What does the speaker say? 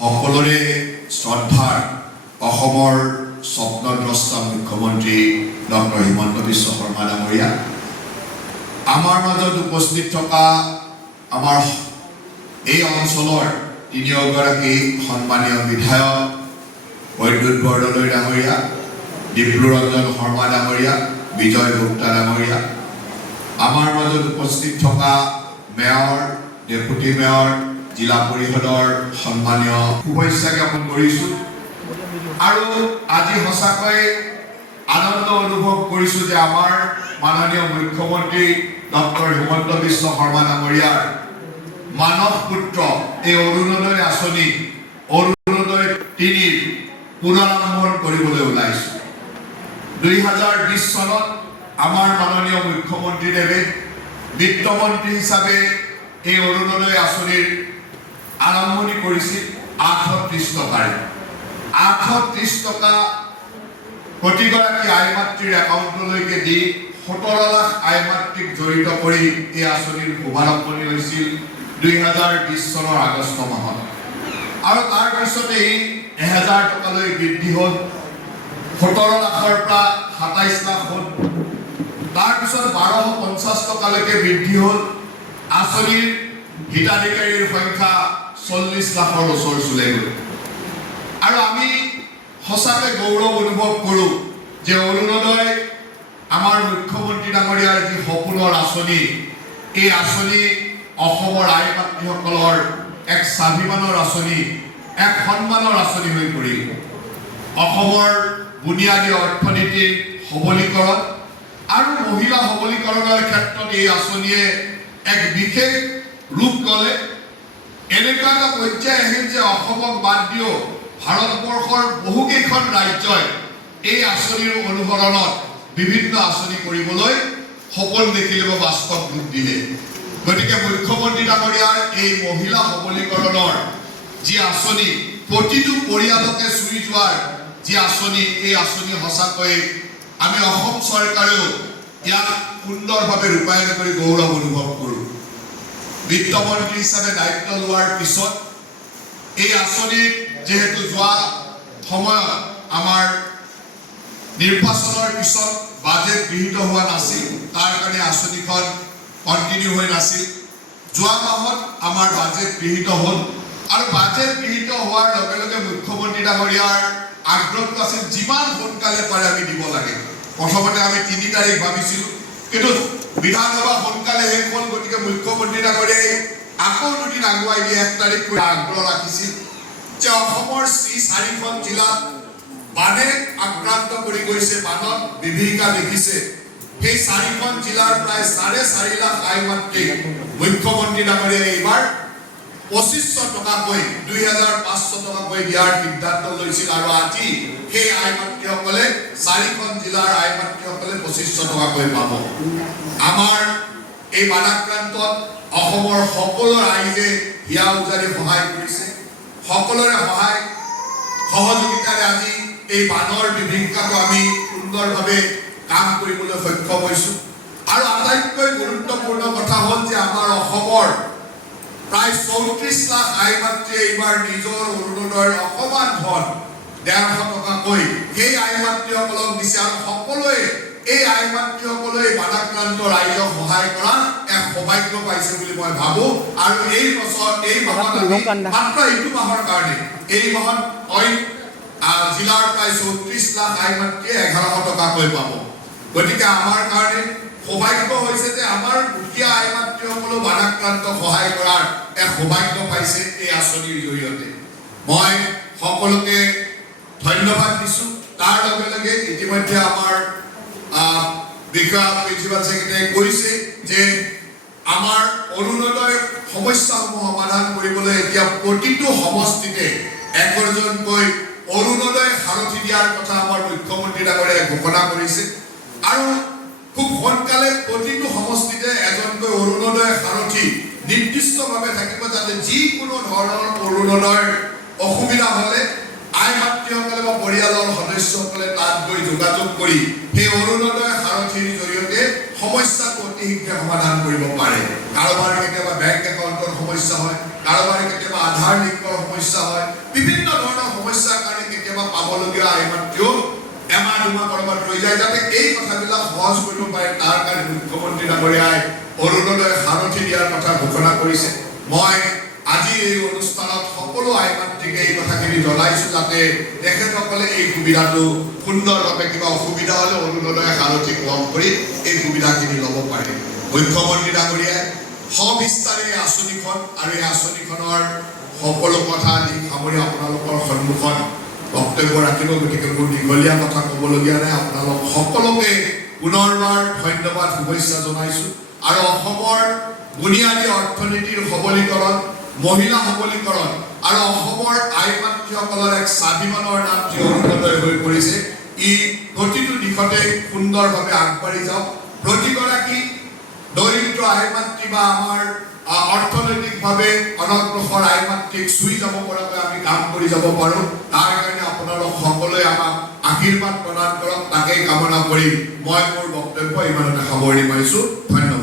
সকলোৰে শ্ৰদ্ধাৰ অসমৰ স্বপ্নদ্ৰষ্টা মুখ্যমন্ত্ৰী ডক্টৰ হিমন্ত বিশ্ব শৰ্মা ডাঙৰীয়া, আমাৰ মাজত উপস্থিত থকা আমাৰ এই অঞ্চলৰ তিনিওগৰাকী সন্মানীয় বিধায়ক বৈদ্যুৎ বৰদলৈ ডাঙৰীয়া, ডিপ্লুৰঞ্জন শৰ্মা ডাঙৰীয়া, বিজয় গুপ্তা ডাঙৰীয়া, আমাৰ মাজত উপস্থিত থকা মেয়ৰ, ডেপুটি মেয়ৰ, জিলা পৰিষদৰ সন্মানীয় শুভেচ্ছা জ্ঞাপন কৰিছোঁ। আৰু আজি সঁচাকৈ আনন্দ অনুভৱ কৰিছোঁ যে আমাৰ মাননীয় মুখ্যমন্ত্ৰী ডক্টৰ হিমন্ত বিশ্ব শৰ্মা ডাঙৰীয়াৰ মানস পুত্ৰ এই অৰুণোদয় আঁচনি অৰুণোদয় ৩ পুনৰাৰম্ভণ কৰিবলৈ ওলাইছোঁ। ২০২০ চনত আমাৰ মাননীয় মুখ্যমন্ত্ৰীদেৱে বিত্তমন্ত্ৰী হিচাপে এই অৰুণোদয় আঁচনিৰ আৰম্ভণি কৰিছিল ৮৩০ টকাৰে। ৮৩০ টকা প্ৰতিগৰাকী আই মাতৃৰ একাউণ্টলৈকে দি ১৭ লাখ আই মাতৃক জড়িত কৰি এই আঁচনিৰ শুভাৰম্ভণি হৈছিল ২০২০ চনৰ আগষ্ট মাহত। আৰু তাৰপিছতে এই ১০০০ টকালৈ বৃদ্ধি হ'ল, ১৭ লাখৰ পৰা ২৭ লাখ হ'ল। তাৰপিছত ১২৫০ টকালৈকে বৃদ্ধি হ'ল। আঁচনিৰ হিতাধিকাৰীৰ সংখ্যা ৪০ লাখৰ ওচৰ চুলে গ'ল। আৰু আমি সঁচাকৈ গৌৰৱ অনুভৱ কৰোঁ যে অৰুণোদয় আমাৰ মুখ্যমন্ত্ৰী ডাঙৰীয়াৰ যি সপোনৰ আঁচনি, এই আঁচনি অসমৰ আই মাতৃসকলৰ এক স্বাভিমানৰ আঁচনি, এক সন্মানৰ আঁচনি হৈ পৰিল। অসমৰ বুনিয়াদী অৰ্থনীতিৰ সবলীকৰণ আৰু মহিলা সবলীকৰণৰ ক্ষেত্ৰত এই আঁচনিয়ে এক বিশেষ ৰূপ ল'লে। এনেকুৱা এটা পৰ্যায় আহিল যে অসমক বাদ দিও ভাৰতবৰ্ষৰ বহুকেইখন ৰাজ্যই এই আঁচনিৰ অনুসৰণত বিভিন্ন আঁচনি কৰিবলৈ সপোন দেখিলে বা বাস্তৱ ৰূপ দিলে। গতিকে মুখ্যমন্ত্ৰী ডাঙৰীয়াৰ এই মহিলা সবলীকৰণৰ যি আঁচনি, প্ৰতিটো পৰিয়ালকে চুই যোৱাৰ যি আঁচনি, এই আঁচনি সঁচাকৈ আমি অসম চৰকাৰেও ইয়াক সুন্দৰভাৱে ৰূপায়ণ কৰি গৌৰৱ অনুভৱ কৰোঁ। বিত্তমন্ত্ৰী হিচাপে দায়িত্ব লোৱাৰ পিছত এই আঁচনিত যেহেতু যোৱা সময়ত আমাৰ নিৰ্বাচনৰ পিছত বাজেট গৃহীত হোৱা নাছিল, তাৰ কাৰণে আঁচনিখন কণ্টিনিউ হৈ নাছিল। যোৱা মাহত আমাৰ বাজেট গৃহীত হ'ল আৰু বাজেট গৃহীত হোৱাৰ লগে লগে মুখ্যমন্ত্ৰী ডাঙৰীয়াৰ আগ্ৰহটো আছিল যিমান সোনকালে পাৰে আমি দিব লাগে। প্ৰথমতে আমি ৩ তাৰিখ ভাবিছিলোঁ, কিন্তু বিধানসভা সোনকালে শেষ হ'ল। গতিকে মুখ্যমন্ত্ৰী ডাঙৰীয়াই আকৌ ২ দিন আগুৱাই দিয়ে ১ তাৰিখ কৰি আগ্ৰহ ৰাখিছিল যে অসমৰ ৪খন জিলাত বানে আক্ৰান্ত কৰি গৈছে, বানত বিভীষিকা দেখিছে। সেই ৪খন জিলাৰ প্ৰায় ৪.৫ লাখ আই মাতৃক মুখ্যমন্ত্ৰী ডাঙৰীয়াই এইবাৰ ২৫০০ টকাকৈ ২৫০০ টকাকৈ দিয়াৰ সিদ্ধান্ত লৈছিল। আৰু আজি সেই আই মাতৃসকলে ৪খন জিলাৰ আই মাতৃসকলে ২৫০০ টকাকৈ পাব। আমাৰ এই বানাক্ৰান্তত অসমৰ সকলো ৰাইজে হিয়া উজাৰি সহায় কৰিছে। সকলোৰে সহায় সহযোগিতাৰে আজি এই বানৰ বিভীষিকাটো আমি সুন্দৰভাৱে কাম কৰিবলৈ সক্ষম হৈছোঁ। আৰু আটাইতকৈ গুৰুত্বপূৰ্ণ কথা হ'ল যে আমাৰ অসমৰ প্ৰায় ৩৪ লাখ আই মাতৃয়ে এইবাৰ নিজৰ অৰুণোদয়ৰ অকণমান ধন ১৫০ টকাকৈ সেই আই মাতৃসকলক দিছে। আৰু সকলোৱে এই আই মাতৃসকলে বানাক্ৰান্ত ৰাইজক সহায় কৰা এক সৌভাগ্য পাইছে বুলি মই ভাবোঁ। আৰু এই বছৰ এই মাহত মাত্ৰ এইটো মাহৰ কাৰণে এই মাহত অইন জিলাৰ প্ৰায় ৩৪ লাখ আই মাতৃয়ে ১১০০ টকাকৈ পাব। গতিকে আমাৰ কাৰণে সৌভাগ্য হৈছে যে আমাৰ দুখীয়া আই মাতৃসকলেও বানাক্ৰান্ত সহায় কৰাৰ এক সৌভাগ্য পাইছে এই আঁচনিৰ জৰিয়তে। মই সকলোকে ধন্যবাদ দিছোঁ। তাৰ লগে লগে ইতিমধ্যে আমাৰ বিষয়া প্ৰিন্সিপাল ছেক্ৰেটাৰীয়ে কৈছে যে আমাৰ অৰুণোদয় সমস্যাসমূহ সমাধান কৰিবলৈ এতিয়া প্ৰতিটো সমষ্টিতে একোজনকৈ অৰুণোদয় সাৰথি দিয়াৰ কথা আমাৰ মুখ্যমন্ত্ৰী ডাঙৰীয়াই ঘোষণা কৰিছে। আৰু খুব সোনকালে প্ৰতিটো সমষ্টিতে এজনকৈ অৰুণোদয় সাৰথি নিৰ্দিষ্টভাৱে থাকিব, যাতে যিকোনো ধৰণৰ অৰুণোদয়ৰ অসুবিধা হ'লে আই মাতৃসকলে বা পৰিয়ালৰ সদস্যসকলে তাত গৈ যোগাযোগ কৰি সেই অৰুণোদয় সাৰথিৰ জৰিয়তে সমস্যাটো অতি শীঘ্ৰে সমাধান কৰিব পাৰে। কাৰোবাৰ কেতিয়াবা বেংক একাউণ্টৰ সমস্যা হয়, কাৰোবাৰ কেতিয়াবা আধাৰ লিংকৰ সমস্যা সমস্যা হয় বিভিন্ন ধৰণৰ সমস্যাৰ কাৰণে কেতিয়াবা পাবলগীয়া আই মাতৃও এমাহ দুমাহ কৰবাত ৰৈ যায় যাতে এই কথাবিলাক সহজ কৰিব পাৰে তাৰ কাৰণে মুখ্যমন্ত্ৰী ডাঙৰীয়াই অৰুণোদয় সাৰথি দিয়াৰ কথা ঘোষণা কৰিছে মই আজি এই অনুষ্ঠানত সকলো আই মাতৃক এই কথাখিনি জনাইছো যাতে তেখেতসকলে এই সুবিধাটো সুন্দৰভাৱে কিবা অসুবিধা হ'লে অৰুণোদয় সাৰথি গ্ৰহণ কৰি এই সুবিধাখিনি ল'ব পাৰে মুখ্যমন্ত্ৰী ডাঙৰীয়াই সবিস্তাৰে আঁচনিখন আৰু এই আঁচনিখনৰ সকলো কথা সামৰি আপোনালোকৰ সন্মুখত বক্তব্য ৰাখিব গতিকে মোৰ দীঘলীয়া কথা ক'বলগীয়া নাই আপোনালোক সকলোকে পুনৰবাৰ ধন্যবাদ শুভেচ্ছা জনাইছো আৰু অসমৰ বুনিয়াদী অৰ্থনীতিৰ সবলীকৰণ মহিলা সবলীকৰণ আৰু অসমৰ আই মাতৃসকলৰ এক স্বাভিমানৰ নাম যি অৰুণোদয় হৈ পৰিছে ই প্ৰতিটো দিশতে সুন্দৰভাৱে আগবাঢ়ি যাওক প্ৰতিগৰাকী দৰিদ্ৰ আই মাতৃ বা আমাৰ অৰ্থনৈতিকভাৱে অনগ্ৰসৰ আই মাতৃক চুই যাব পৰাকৈ আমি কাম কৰি যাব পাৰোঁ তাৰ কাৰণে আপোনালোক সকলোৱে আমাক আশীৰ্বাদ প্ৰদান কৰক তাকেই কামনা কৰি মই মোৰ বক্তব্য ইমানতে সামৰণি মাৰিছোঁ ধন্যবাদ